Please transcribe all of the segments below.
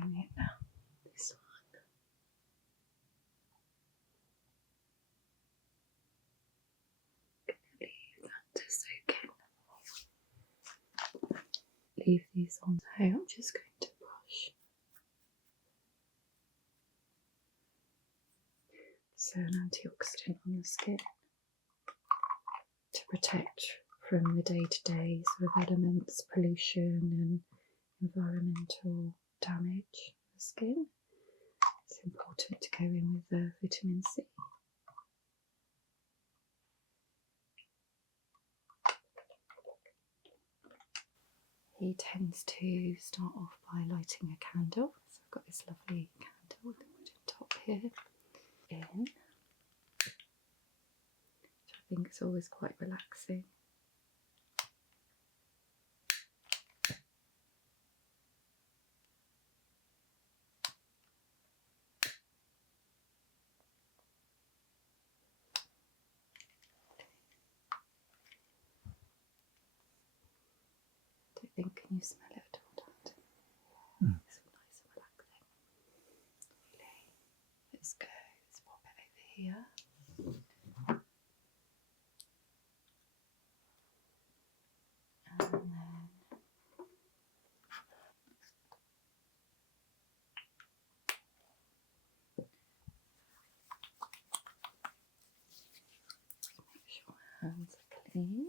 Going it now. This one. Gonna leave that to soak in. Leave these on. So I'm just going to brush. So an antioxidant on the skin to protect from the day-to-day sort of elements, pollution and environmental damage of the skin. It's important to go in with vitamin C. He tends to start off by lighting a candle. So I've got this lovely candle that I put on top here. In, which I think is always quite relaxing. Don't think, can you smell it at all, Dad? Yeah, it's all nice and relaxing. Lovely. Let's go. Let's pop it over here. And then make sure my hands are clean.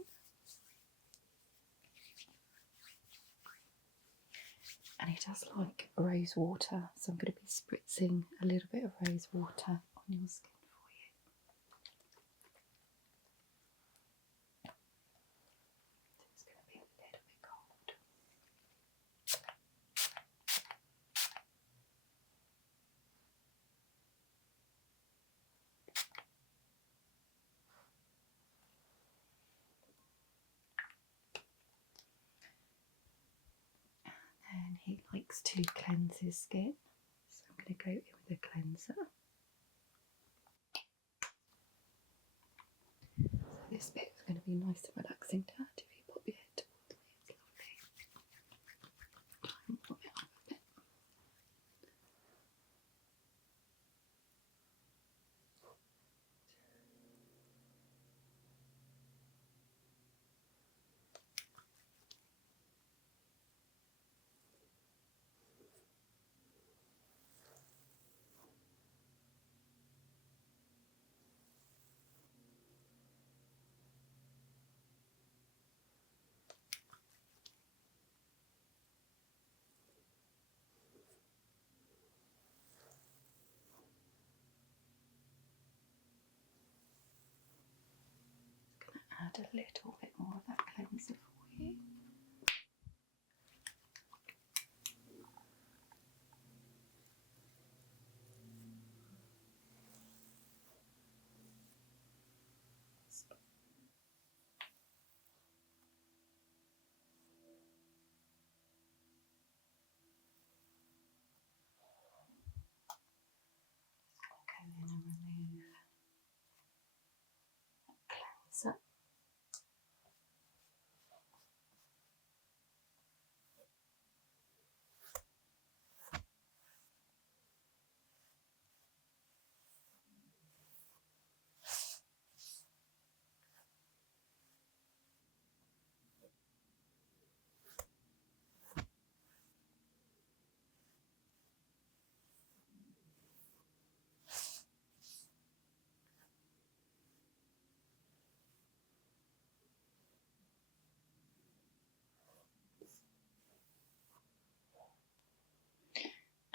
And he does like rose water, so I'm going to be spritzing a little bit of rose water on your skin for you. So it's going to be a little bit cold. And he likes to cleanse his skin, so I'm going to go in with a cleanser. So this bit is going to be nice and relaxing, Dad. If you pop your head towards me, it's lovely. Try and warm it up a bit. Add a little bit more of that cleanser for you. Go in and remove that cleanser.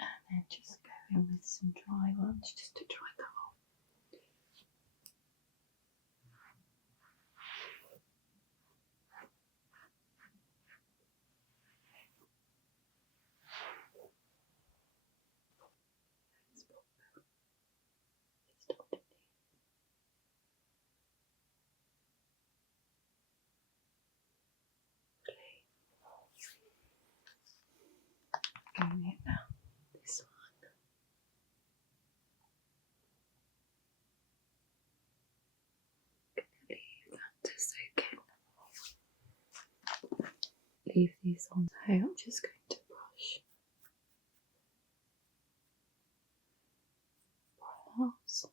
And then just go in with some dry ones just to dry that off. Let's pop them. It's underneath. Going it now. This one. Gonna leave that to soak in. Leave these on. So I'm just going to brush parts.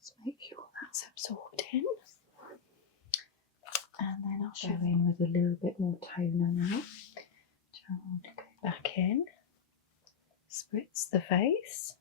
Just make sure that's absorbed in. And then I'll go in with a little bit more toner now. I'll go back in, spritz the face.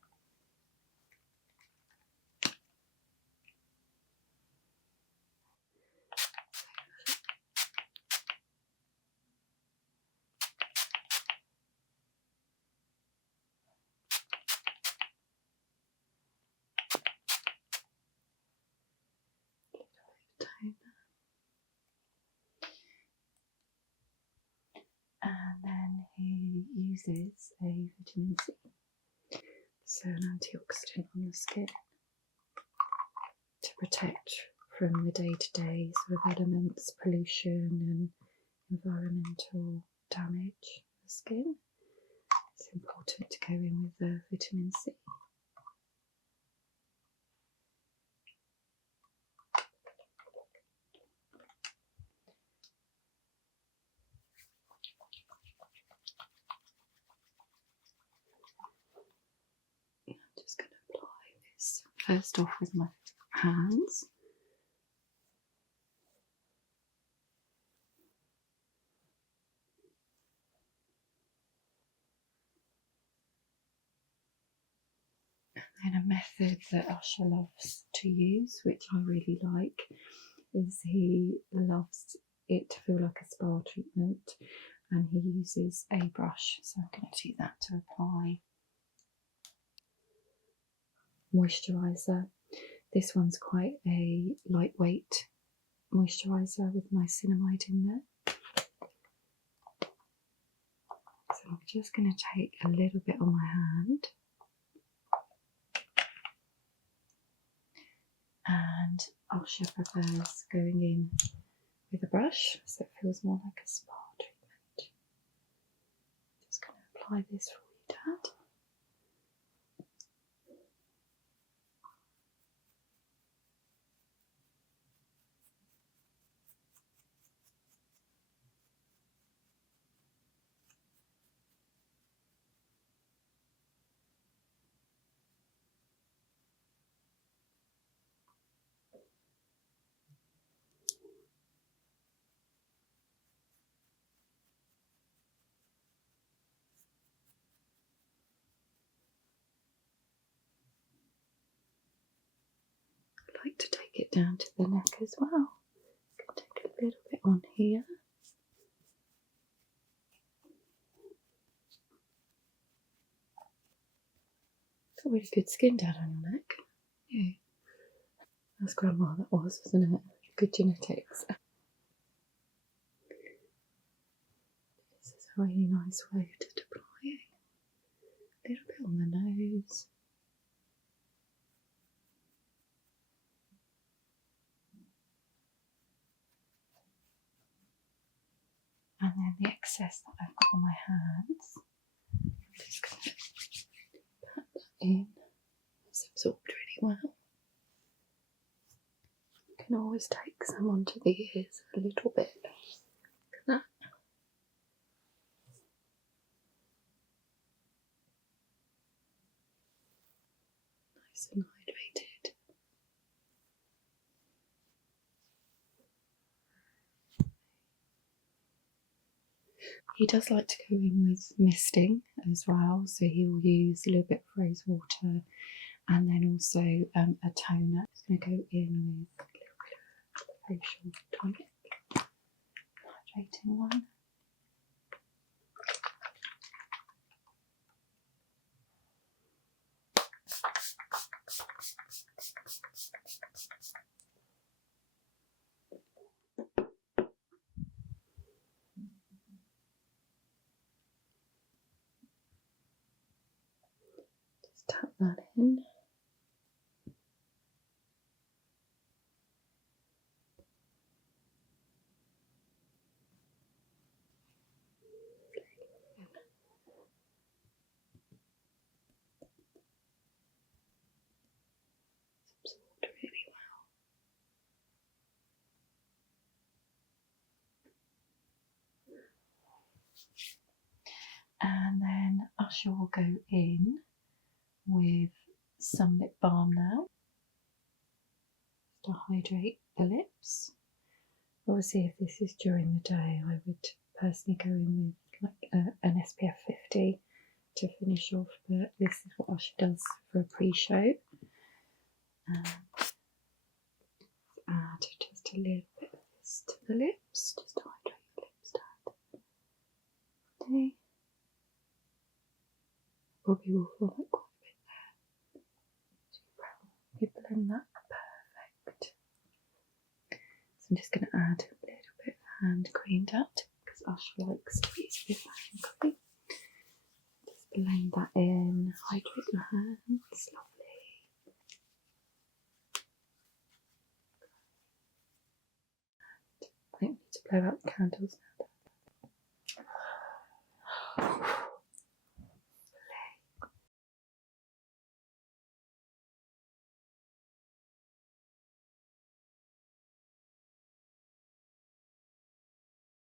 And then he uses a vitamin C, so an antioxidant on the skin to protect from the day-to-day sort of elements, pollution and environmental damage of the skin. It's important to go in with the vitamin C. I'm just going to apply this first off with my hands. And a method that Usher loves to use, which I really like, is he loves it to feel like a spa treatment, and he uses a brush. So I'm going to do that to apply moisturiser. This one's quite a lightweight moisturiser with niacinamide in there. So I'm just going to take a little bit on my hand. And Usher prefers going in with a brush, so it feels more like a spa treatment. Just going to apply this for you, Dad. I like to take it down to the neck as well. Take a little bit on here. Got really good skin down on your neck. Yeah. That's grandma that was, wasn't it? Good genetics. This is a really nice way to apply it. A little bit on the nose. And then the excess that I've got on my hands, I'm just going to pat that in. that's absorbed really well. You can always take some onto the ears a little bit. Look at that. Nice and hydrated. He does like to go in with misting as well, so he will use a little bit of rose water and then also a toner. He's going to go in with a little bit of facial tonic, hydrating one. Tap that in. It's absorbed really well. And then Usher will go in with some lip balm now to hydrate the lips. Obviously, if this is during the day, I would personally go in with like an SPF 50 to finish off, but this is what Usher does for a pre-show. Add just a little bit of this to the lips, just to hydrate the lips down. Okay. Probably will fall like quite a bit there. So you blend that perfect. So I'm just going to add a little bit of hand cream down because Usher likes to use a bit of hand cream. Just blend that in, hydrate your hands, lovely. And I don't need to blow out the candles now.